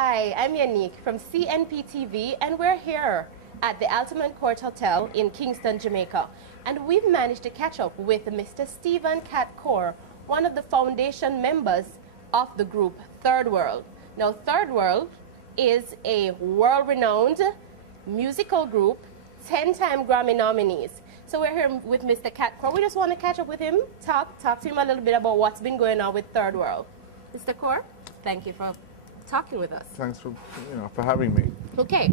Hi, I'm Yannick from CNPTV, and we're here at the Altamont Court Hotel in Kingston, Jamaica. And we've managed to catch up with Mr. Stephen Cat Core, one of the foundation members of the group Thirdworld. Now, Thirdworld is a world-renowned musical group, 10-time Grammy nominees. So we're here with Mr. Cat Core. We just want to catch up with him, talk to him a little bit about what's been going on with Thirdworld. Mr. Core, thank you for talking with us. Thanks for having me. Okay,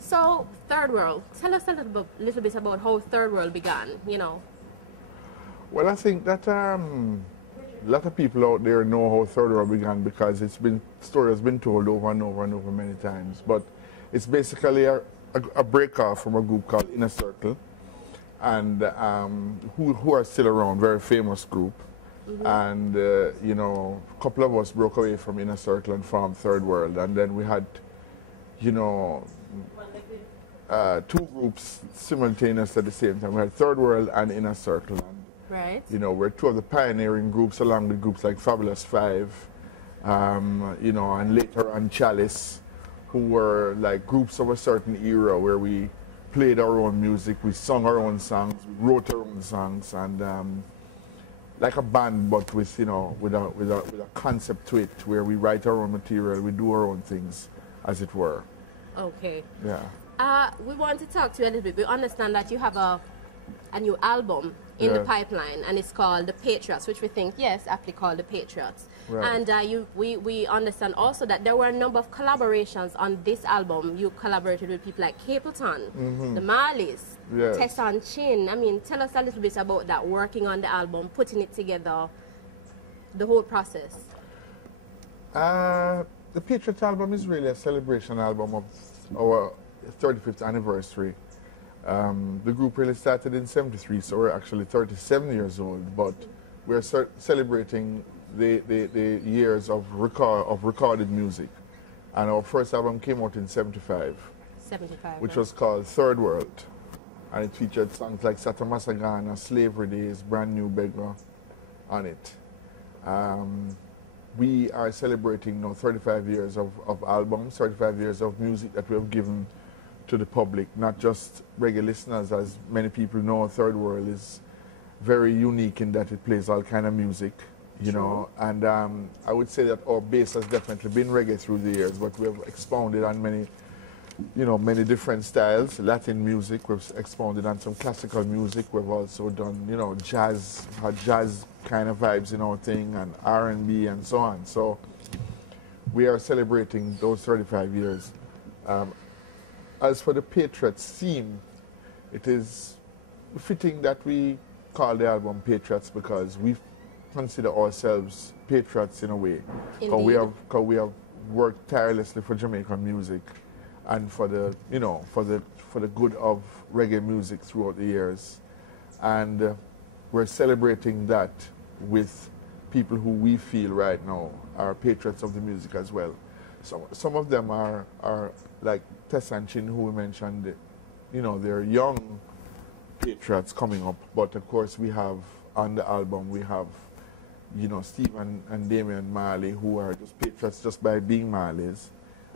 so Thirdworld, tell us a little bit about how Thirdworld began. Well, I think that a lot of people out there know how Thirdworld began because story has been told over and over and over many times. But it's basically a break-off from a group called Inner Circle, and who are still around, very famous group. And, a couple of us broke away from Inner Circle and formed Thirdworld. And then we had, two groups simultaneous at the same time. We had Thirdworld and Inner Circle. And, right. We're two of the pioneering groups along with groups like Fabulous Five, and later on Chalice, who were like groups of a certain era where we played our own music, we sung our own songs, we wrote our own songs, and like a band, but with with a concept to it, where we write our own material, we do our own things, as it were. Okay. Yeah. We want to talk to you a little bit. We understand that you have a new album in the pipeline, and it's called The Patriots, which we think, yes, aptly called The Patriots. Right. And we understand also that there were a number of collaborations on this album. You collaborated with people like Capleton, the Marleys, yes, Tesson Chin. I mean, tell us a little bit about that, working on the album, putting it together, the whole process. The Patriots album is really a celebration album of our 35th anniversary. The group really started in '73, so we're actually 37 years old, but we're celebrating the years of recorded music. And our first album came out in '75, which was called Thirdworld. And it featured songs like Sata Masagana, Slavery Days, Brand New Beggar on it. We are celebrating now 35 years of albums, 35 years of music that we have given to the public, not just reggae listeners. As many people know, Thirdworld is very unique in that it plays all kind of music, and I would say that our base has definitely been reggae through the years, but we have expounded on many different styles. Latin music, we've expounded on some classical music. We've also done, jazz, had jazz kind of vibes in our thing, and R&B and so on. So we are celebrating those 35 years. As for the Patriots theme, it is fitting that we call the album Patriots because we consider ourselves patriots in a way. Because we have worked tirelessly for Jamaican music and for the for the good of reggae music throughout the years, and we're celebrating that with people who we feel right now are patriots of the music as well. Some of them are like Tesson Chin, who we mentioned, they're young patriots coming up. But of course we have on the album, we have, Steve and Damian Marley, who are just patriots just by being Marleys.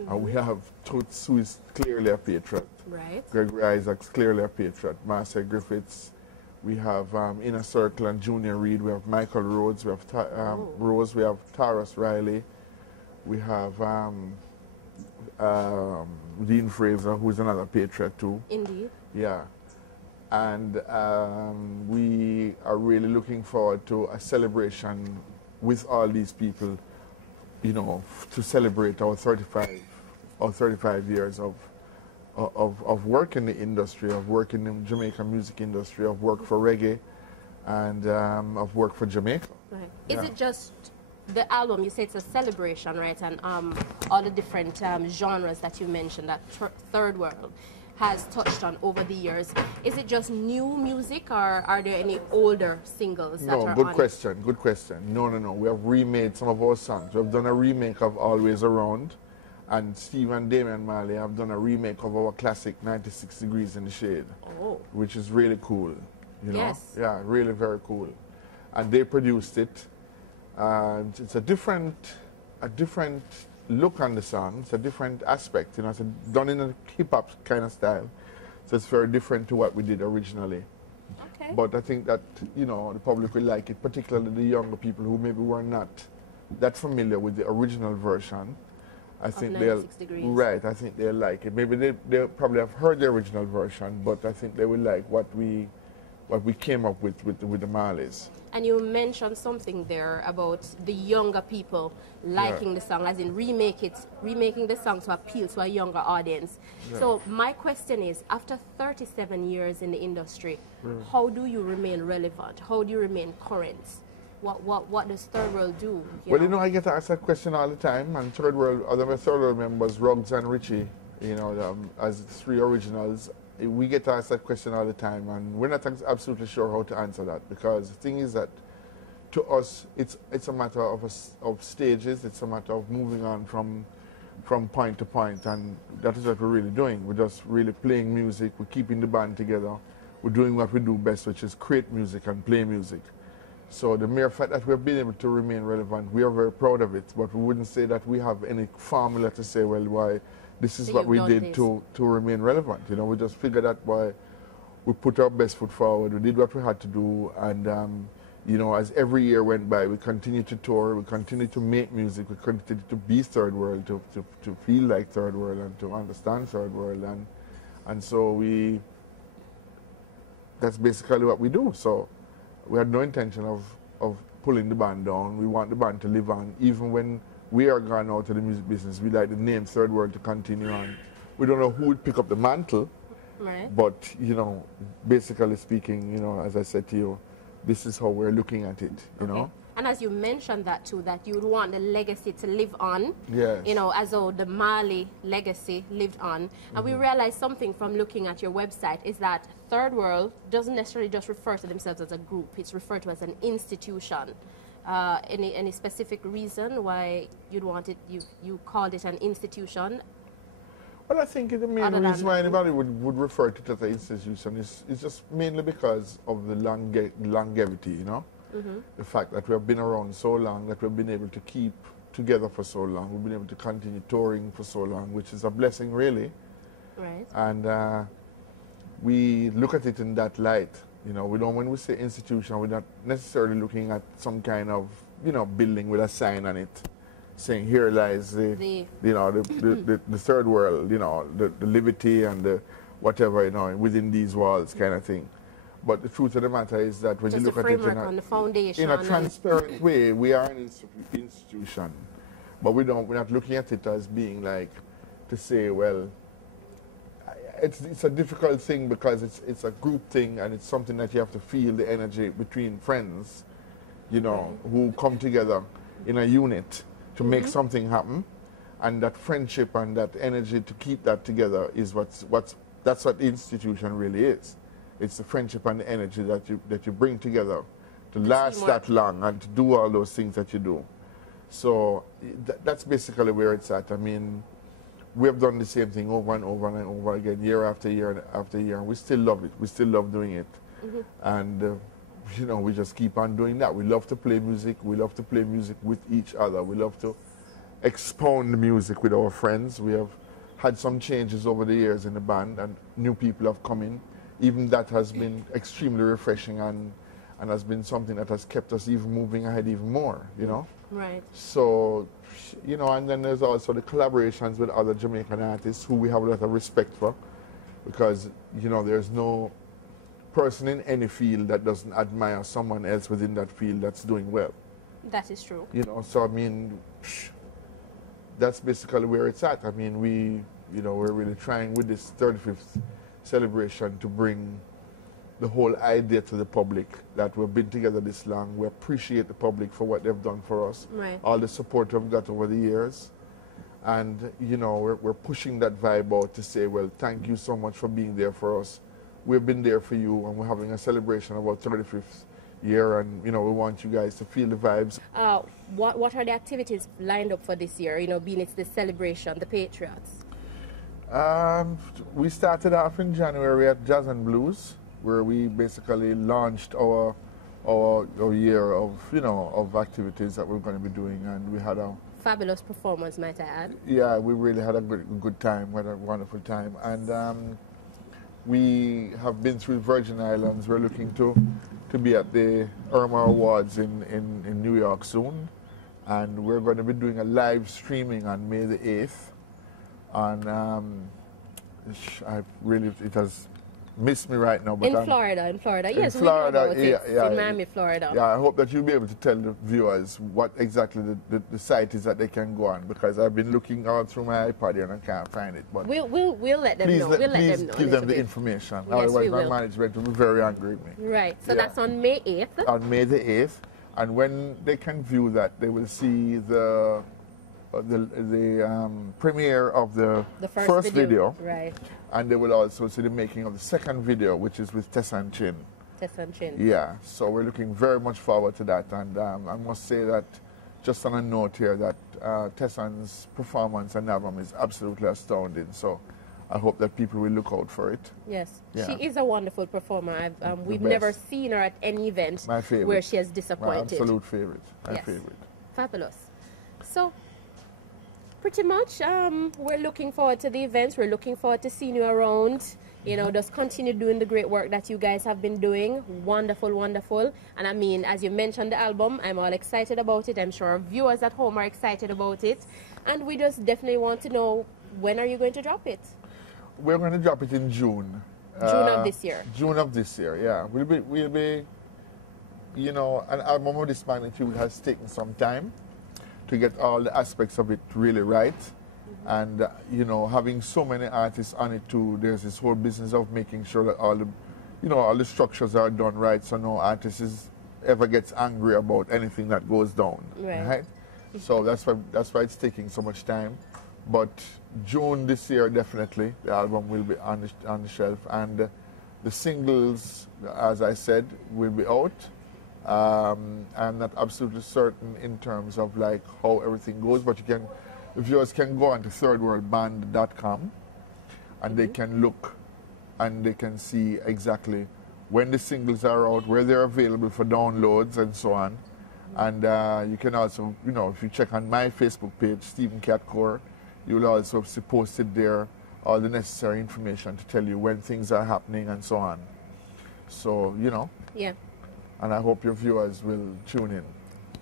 And we have Toots, who is clearly a patriot. Right. Gregory Isaacs, clearly a patriot. Marcia Griffiths. We have Inner Circle and Junior Reid. We have Michael Rhodes. We have Rose. We have Taurus Riley. We have Dean Fraser, who is another patriot too. Indeed. Yeah. And we are really looking forward to a celebration with all these people, to celebrate our 35 years of work in the industry, of work in the Jamaican music industry, of work for reggae, and of work for Jamaica. Right. Is it just the album? You say it's a celebration, right? And all the different genres that you mentioned that Thirdworld has touched on over the years. Is it just new music, or are there any older singles that are on? Good question. No. We have remade some of our songs. We have done a remake of Always Around, and Steve and Damian Marley have done a remake of our classic 96 Degrees in the Shade, which is really cool. Yes. Yeah, really very cool. And they produced it. It's a different look on the song. It's a different aspect, you know. It's done in a hip-hop kind of style. So it's very different to what we did originally. Okay. But I think that, you know, the public will like it, particularly the younger people who maybe were not that familiar with the original version. I think they'll, right, I think they'll like it. Maybe they probably have heard the original version, but I think they will like what we came up with the Marleys. And you mentioned something there about the younger people liking the song, as in remaking the song to appeal to a younger audience. Yeah. So my question is, after 37 years in the industry, how do you remain relevant? How do you remain current? What does Thirdworld do? You know, I get asked that question all the time, and Thirdworld, other Thirdworld members, Ruggs and Richie, you know, as 3 originals, we get asked that question all the time, and we're not absolutely sure how to answer that, because the thing is that to us, it's a matter of stages. It's a matter of moving on from point to point, and that is what we're really doing. We're just really playing music. We're keeping the band together. We're doing what we do best, which is create music and play music. So the mere fact that we've been able to remain relevant, we are very proud of it, but we wouldn't say that we have any formula to say, well, why this is what we did to remain relevant. You know, we just figured out why we put our best foot forward. We did what we had to do, and you know, as every year went by, we continued to tour, we continued to make music, we continued to be Thirdworld, to feel like Thirdworld and to understand Thirdworld, and so that's basically what we do. So we had no intention of pulling the band down. We want the band to live on. Even when we are gone out of the music business, we like the name Thirdworld to continue on. We don't know who would pick up the mantle, but, you know, basically speaking, you know, as I said to you, this is how we're looking at it, you know. And as you mentioned that too, that you would want the legacy to live on, yes, you know, as though the Marley legacy lived on. And we realized something from looking at your website is that Thirdworld doesn't necessarily just refer to themselves as a group, it's referred to as an institution. Any specific reason why you'd want it, you called it an institution? Well, I think the main reason why anybody would refer to it as an institution is just mainly because of the longevity, you know? The fact that we have been around so long, that we've been able to keep together for so long, we've been able to continue touring for so long, which is a blessing, really. Right. And we look at it in that light. You know, we don't, when we say institution, we're not necessarily looking at some kind of, you know, building with a sign on it saying here lies the Thirdworld, you know, the liberty and the whatever, you know, within these walls kind of thing. But the truth of the matter is that when you look at it in a transparent way, we are an institution. But we're not looking at it as being like to say, well, it's a difficult thing because it's a group thing, and it's something that you have to feel the energy between friends, you know, who come together in a unit to make something happen. And that friendship and that energy to keep that together is that's what the institution really is. It's the friendship and the energy that you bring together to last that long and to do all those things that you do. So that's basically where it's at. I mean, we have done the same thing over and over and over again, year after year after year, and we still love it. We still love doing it. And, you know, we just keep on doing that. We love to play music. We love to play music with each other. We love to expound music with our friends. We have had some changes over the years in the band, and new people have come in. Even that has been extremely refreshing and has been something that has kept us even moving ahead even more, you know? Right. So, you know, and then there's also the collaborations with other Jamaican artists who we have a lot of respect for, because, you know, there's no person in any field that doesn't admire someone else within that field that's doing well. That is true. You know, so I mean, that's basically where it's at. I mean, we're really trying with this 35th celebration to bring the whole idea to the public that we've been together this long. We appreciate the public for what they've done for us, all the support we've got over the years, and, you know, we're pushing that vibe out to say, well, thank you so much for being there for us. We've been there for you, and we're having a celebration of our 35th year, and, you know, we want you guys to feel the vibes. What are the activities lined up for this year, you know, being it's the celebration, the Patriots? We started off in January at Jazz and Blues, where we basically launched our year of, you know, of activities that we're going to be doing, and we had a Fabulous performance, might I add. Yeah, we really had a good time, we had a wonderful time. And we have been through Virgin Islands. We're looking to be at the Irma Awards in New York soon. And we're going to be doing a live streaming on May the 8th. And it has missed me right now. But in Florida. Yes, Florida, we know about it. yeah, in Miami, Florida. Yeah, I hope that you'll be able to tell the viewers what exactly the site is that they can go on, because I've been looking all through my iPad here and I can't find it. But we'll let them know. Please give them the information. Yes, otherwise my management will be very angry with me. Right. So that's on May 8th. On May the 8th. And when they can view that, they will see the premiere of the first video. Right. And they will also see the making of the second video, which is with Tessa and Chin. Tessa and Chin. Yeah, so we're looking very much forward to that. And I must say that, just on a note here, that Tessa's performance and album is absolutely astounding. So I hope that people will look out for it. Yes, yeah. She is a wonderful performer. We've never seen her at any event where she has disappointed. My absolute favorite. My favorite. Fabulous. So, pretty much, we're looking forward to the events. We're looking forward to seeing you around. You know, just continue doing the great work that you guys have been doing. Wonderful, wonderful. And I mean, as you mentioned the album, I'm all excited about it. I'm sure our viewers at home are excited about it. And we just definitely want to know, when are you going to drop it? We're going to drop it in June. June of this year. June of this year, yeah. We'll be, you know, an album of this magnitude has taken some time to get all the aspects of it really right. And, you know, having so many artists on it too, there's this whole business of making sure that all the, you know, all the structures are done right, so no artist ever gets angry about anything that goes down. Right? So that's why it's taking so much time. But June this year, definitely, the album will be on the shelf. And the singles, as I said, will be out. I'm not absolutely certain in terms of like how everything goes, but the viewers can go on to thirdworldband.com and they can look and they can see exactly when the singles are out, where they're available for downloads and so on. And you can also, you know, if you check on my Facebook page, Stephen Cat Core, you will also see posted there all the necessary information to tell you when things are happening and so on. So, you know. Yeah. And I hope your viewers will tune in.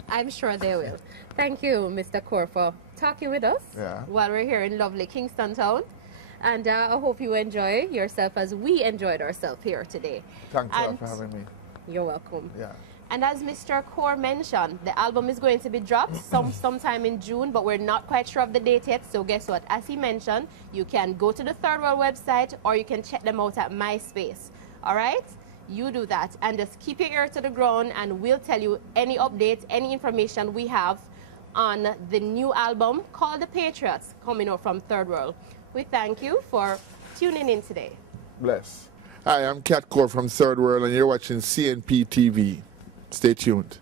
I'm sure they will. Thank you, Mr. Core, for talking with us while we're here in lovely Kingston Town. And I hope you enjoy yourself as we enjoyed ourselves here today. Thanks a lot for having me. You're welcome. Yeah. And as Mr. Core mentioned, the album is going to be dropped sometime in June, but we're not quite sure of the date yet. So guess what? As he mentioned, you can go to the Third World website or you can check them out at MySpace. All right? You do that and just keep your ear to the ground and we'll tell you any updates, any information we have on the new album called The Patriots coming out from Third World. We thank you for tuning in today. Bless. Hi, I'm Cat Core from Third World and you're watching CNPTV. Stay tuned.